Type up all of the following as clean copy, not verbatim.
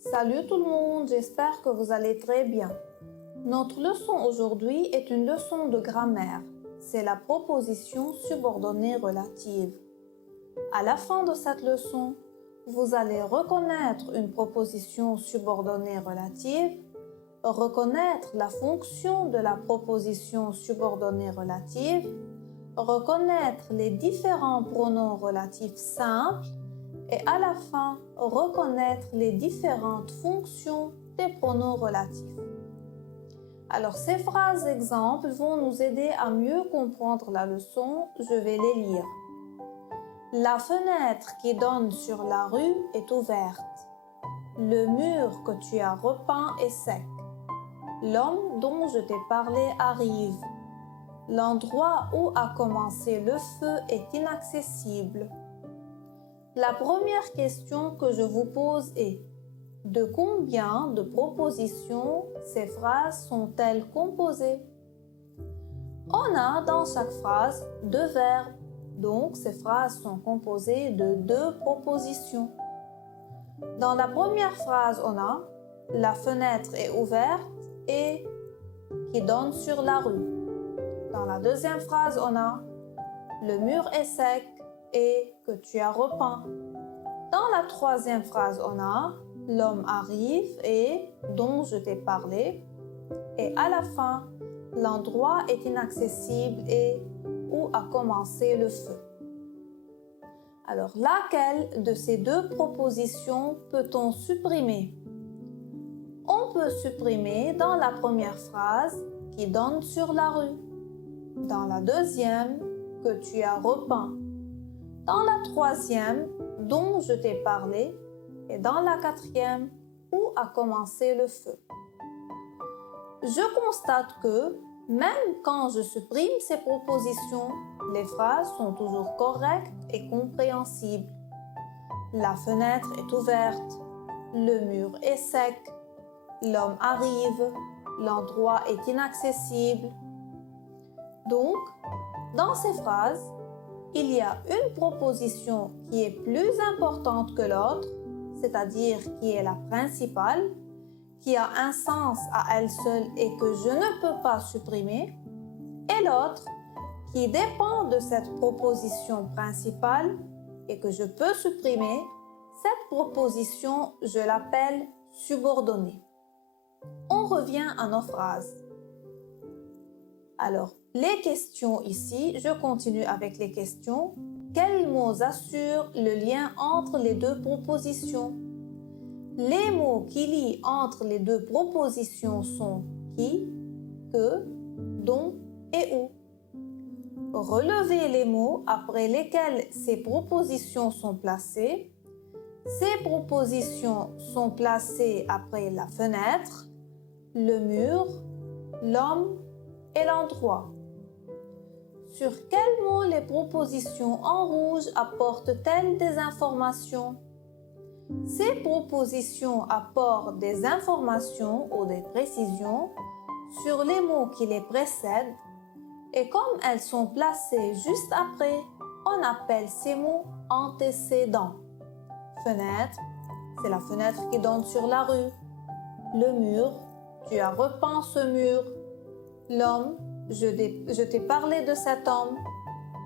Salut tout le monde, j'espère que vous allez très bien. Notre leçon aujourd'hui est une leçon de grammaire. C'est la proposition subordonnée relative. À la fin de cette leçon, vous allez reconnaître une proposition subordonnée relative, reconnaître la fonction de la proposition subordonnée relative, reconnaître les différents pronoms relatifs simples et à la fin, reconnaître les différentes fonctions des pronoms relatifs. Alors, ces phrases exemples vont nous aider à mieux comprendre la leçon. Je vais les lire. La fenêtre qui donne sur la rue est ouverte. Le mur que tu as repeint est sec. L'homme dont je t'ai parlé arrive. L'endroit où a commencé le feu est inaccessible. La première question que je vous pose est: de combien de propositions ces phrases sont-elles composées? On a dans chaque phrase deux verbes, donc ces phrases sont composées de deux propositions. Dans la première phrase, on a la fenêtre est ouverte et qui donne sur la rue. Dans la deuxième phrase, on a le mur est sec et que tu as repeint. Dans la troisième phrase, on a l'homme arrive et dont je t'ai parlé. Et à la fin, l'endroit est inaccessible et où a commencé le feu. Alors, laquelle de ces deux propositions peut-on supprimer? On peut supprimer dans la première phrase qui donne sur la rue. Dans la deuxième, que tu as repeint. Dans la troisième, dont je t'ai parlé. Et dans la quatrième, où a commencé le feu. Je constate que, même quand je supprime ces propositions, les phrases sont toujours correctes et compréhensibles. La fenêtre est ouverte. Le mur est sec. L'homme arrive. L'endroit est inaccessible. Donc, dans ces phrases, il y a une proposition qui est plus importante que l'autre, c'est-à-dire qui est la principale, qui a un sens à elle seule et que je ne peux pas supprimer, et l'autre qui dépend de cette proposition principale et que je peux supprimer. Cette proposition, je l'appelle subordonnée. On revient à nos phrases. Alors, les questions ici, je continue avec les questions. Quels mots assurent le lien entre les deux propositions? Les mots qui lient entre les deux propositions sont qui, que, dont et où. Relevez les mots après lesquels ces propositions sont placées. Ces propositions sont placées après la fenêtre, le mur, l'homme et l'endroit. Sur quels mots les propositions en rouge apportent-elles des informations? Ces propositions apportent des informations ou des précisions sur les mots qui les précèdent et comme elles sont placées juste après, on appelle ces mots antécédents. Fenêtre, c'est la fenêtre qui donne sur la rue. Le mur, tu as repeint ce mur. L'homme, je t'ai parlé de cet homme.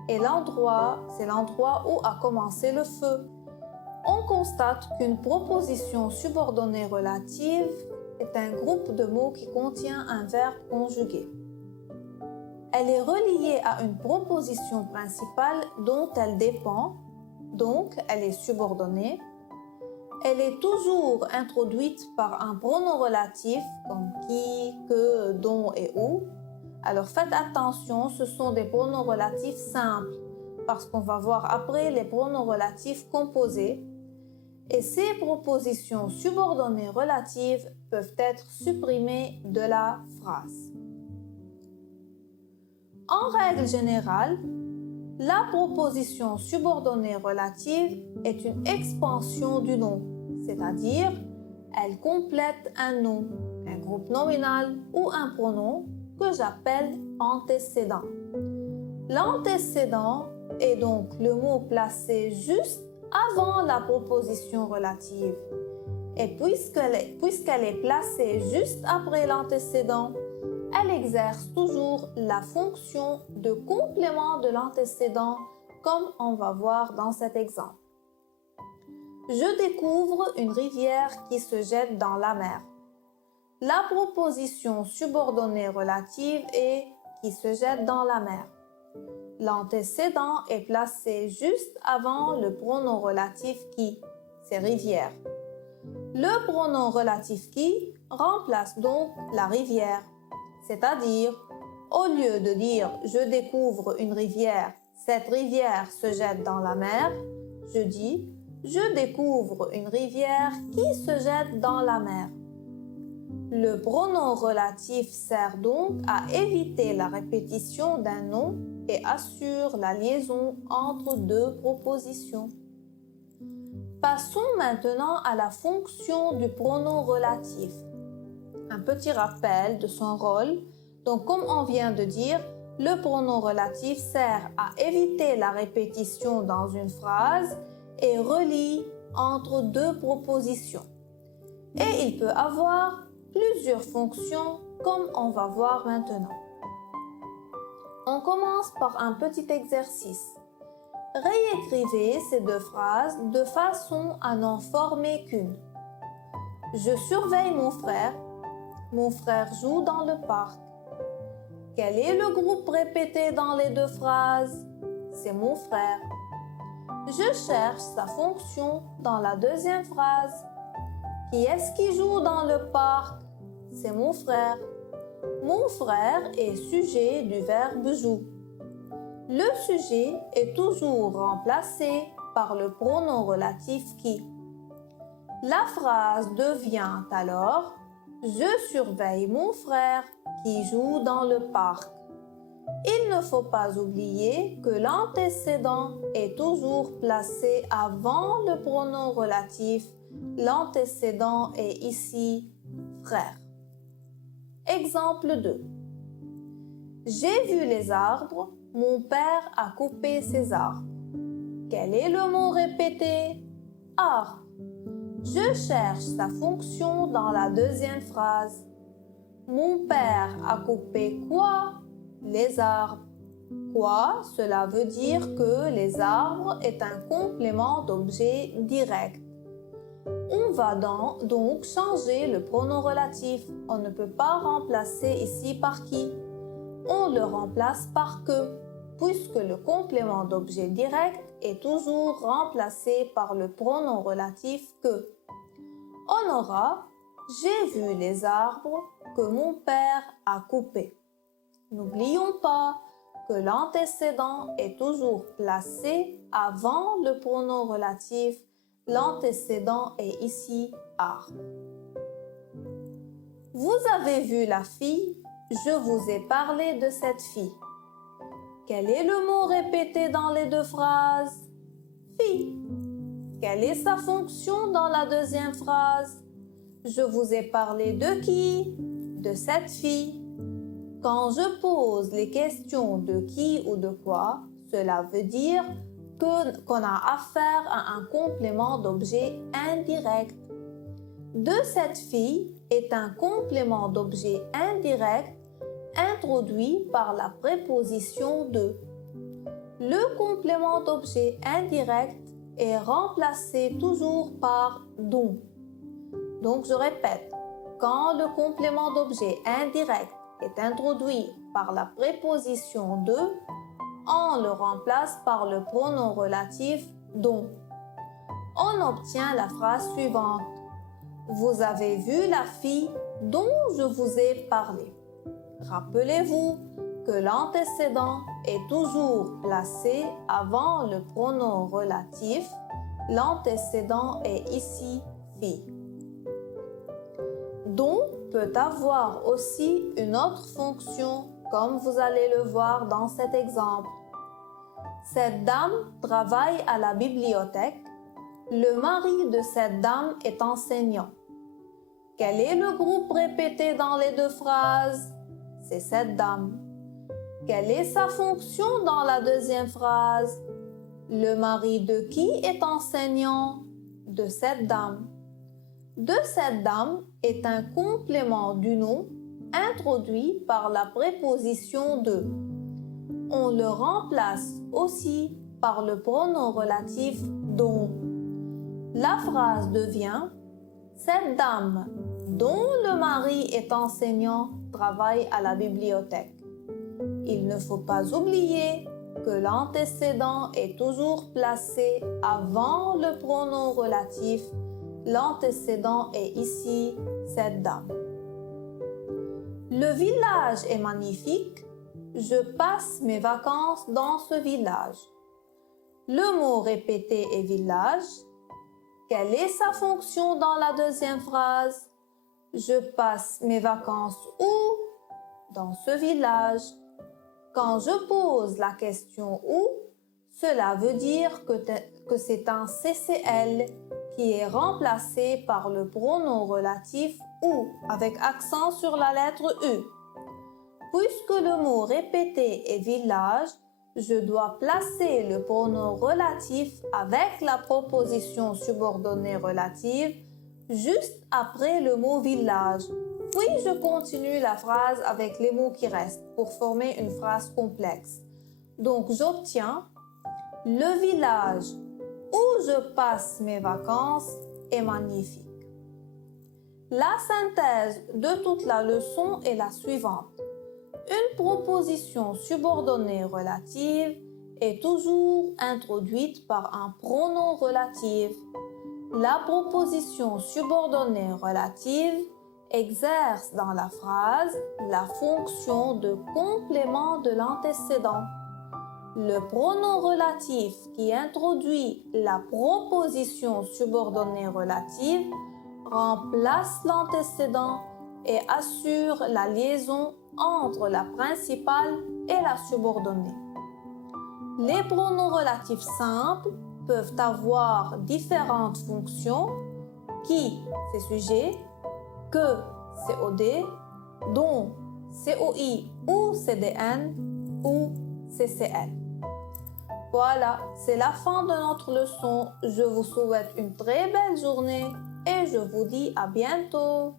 Et l'endroit, c'est l'endroit où a commencé le feu. On constate qu'une proposition subordonnée relative est un groupe de mots qui contient un verbe conjugué. Elle est reliée à une proposition principale dont elle dépend, donc elle est subordonnée. Elle est toujours introduite par un pronom relatif comme qui, que, dont et où. Alors faites attention, ce sont des pronoms relatifs simples parce qu'on va voir après les pronoms relatifs composés. Et ces propositions subordonnées relatives peuvent être supprimées de la phrase. En règle générale, la proposition subordonnée relative est une expansion du nom, c'est-à-dire elle complète un nom, un groupe nominal ou un pronom que j'appelle antécédent. L'antécédent est donc le mot placé juste avant la proposition relative. Et puisqu'elle est placée juste après l'antécédent, elle exerce toujours la fonction de complément de l'antécédent, comme on va voir dans cet exemple. Je découvre une rivière qui se jette dans la mer. La proposition subordonnée relative est qui se jette dans la mer. L'antécédent est placé juste avant le pronom relatif qui, c'est rivière. Le pronom relatif qui remplace donc la rivière, c'est-à-dire au lieu de dire je découvre une rivière, cette rivière se jette dans la mer, je dis je découvre une rivière qui se jette dans la mer. Le pronom relatif sert donc à éviter la répétition d'un nom et assure la liaison entre deux propositions. Passons maintenant à la fonction du pronom relatif. Un petit rappel de son rôle. Donc, comme on vient de dire, le pronom relatif sert à éviter la répétition dans une phrase et relie entre deux propositions. Et il peut avoir plusieurs fonctions comme on va voir maintenant. On commence par un petit exercice. Réécrivez ces deux phrases de façon à n'en former qu'une. Je surveille mon frère. Mon frère joue dans le parc. Quel est le groupe répété dans les deux phrases? C'est mon frère. Je cherche sa fonction dans la deuxième phrase. Qui est-ce qui joue dans le parc? C'est mon frère. Mon frère est sujet du verbe joue. Le sujet est toujours remplacé par le pronom relatif qui. La phrase devient alors « Je surveille mon frère qui joue dans le parc ». Il ne faut pas oublier que l'antécédent est toujours placé avant le pronom relatif. L'antécédent est ici « frère ». Exemple 2. J'ai vu les arbres, mon père a coupé ces arbres. Quel est le mot répété? Arbre. Je cherche sa fonction dans la deuxième phrase. Mon père a coupé quoi? Les arbres. Quoi? Cela veut dire que les arbres est un complément d'objet direct. On va donc changer le pronom relatif. On ne peut pas remplacer ici par qui. On le remplace par que, puisque le complément d'objet direct est toujours remplacé par le pronom relatif que. On aura « J'ai vu les arbres que mon père a coupés ». N'oublions pas que l'antécédent est toujours placé avant le pronom relatif. L'antécédent est ici « arbre ». Vous avez vu la fille, je vous ai parlé de cette fille. Quel est le mot répété dans les deux phrases? Fille. Quelle est sa fonction dans la deuxième phrase? Je vous ai parlé de qui? De cette fille. Quand je pose les questions de qui ou de quoi, cela veut dire qu'on a affaire à un complément d'objet indirect. De cette fille est un complément d'objet indirect introduit par la préposition de. Le complément d'objet indirect est remplacé toujours par dont. Donc je répète, quand le complément d'objet indirect est introduit par la préposition de, on le remplace par le pronom relatif dont. On obtient la phrase suivante. Vous avez vu la fille dont je vous ai parlé. Rappelez-vous que l'antécédent est toujours placé avant le pronom relatif. L'antécédent est ici fille. Dont peut avoir aussi une autre fonction, comme vous allez le voir dans cet exemple. Cette dame travaille à la bibliothèque. Le mari de cette dame est enseignant. Quel est le groupe répété dans les deux phrases? C'est cette dame. Quelle est sa fonction dans la deuxième phrase? Le mari de qui est enseignant? De cette dame. De cette dame est un complément du nom introduit par la préposition de. On le remplace aussi par le pronom relatif dont. La phrase devient cette dame dont le mari est enseignant travaille à la bibliothèque. Il ne faut pas oublier que l'antécédent est toujours placé avant le pronom relatif. L'antécédent est ici cette dame. Le village est magnifique. Je passe mes vacances dans ce village. Le mot répété est village. Quelle est sa fonction dans la deuxième phrase? Je passe mes vacances où? Dans ce village. Quand je pose la question où, cela veut dire que c'est un CCL qui est remplacé par le pronom relatif où avec accent sur la lettre U. Puisque le mot répété est village, je dois placer le pronom relatif avec la proposition subordonnée relative juste après le mot village. Puis je continue la phrase avec les mots qui restent pour former une phrase complexe. Donc j'obtiens le village où je passe mes vacances est magnifique. La synthèse de toute la leçon est la suivante. Une proposition subordonnée relative est toujours introduite par un pronom relatif. La proposition subordonnée relative exerce dans la phrase la fonction de complément de l'antécédent. Le pronom relatif qui introduit la proposition subordonnée relative remplace l'antécédent et assure la liaison entre la principale et la subordonnée. Les pronoms relatifs simples peuvent avoir différentes fonctions. Qui, c'est sujet, que, COD, dont, COI ou CDN ou CCL. Voilà, c'est la fin de notre leçon. Je vous souhaite une très belle journée et je vous dis à bientôt.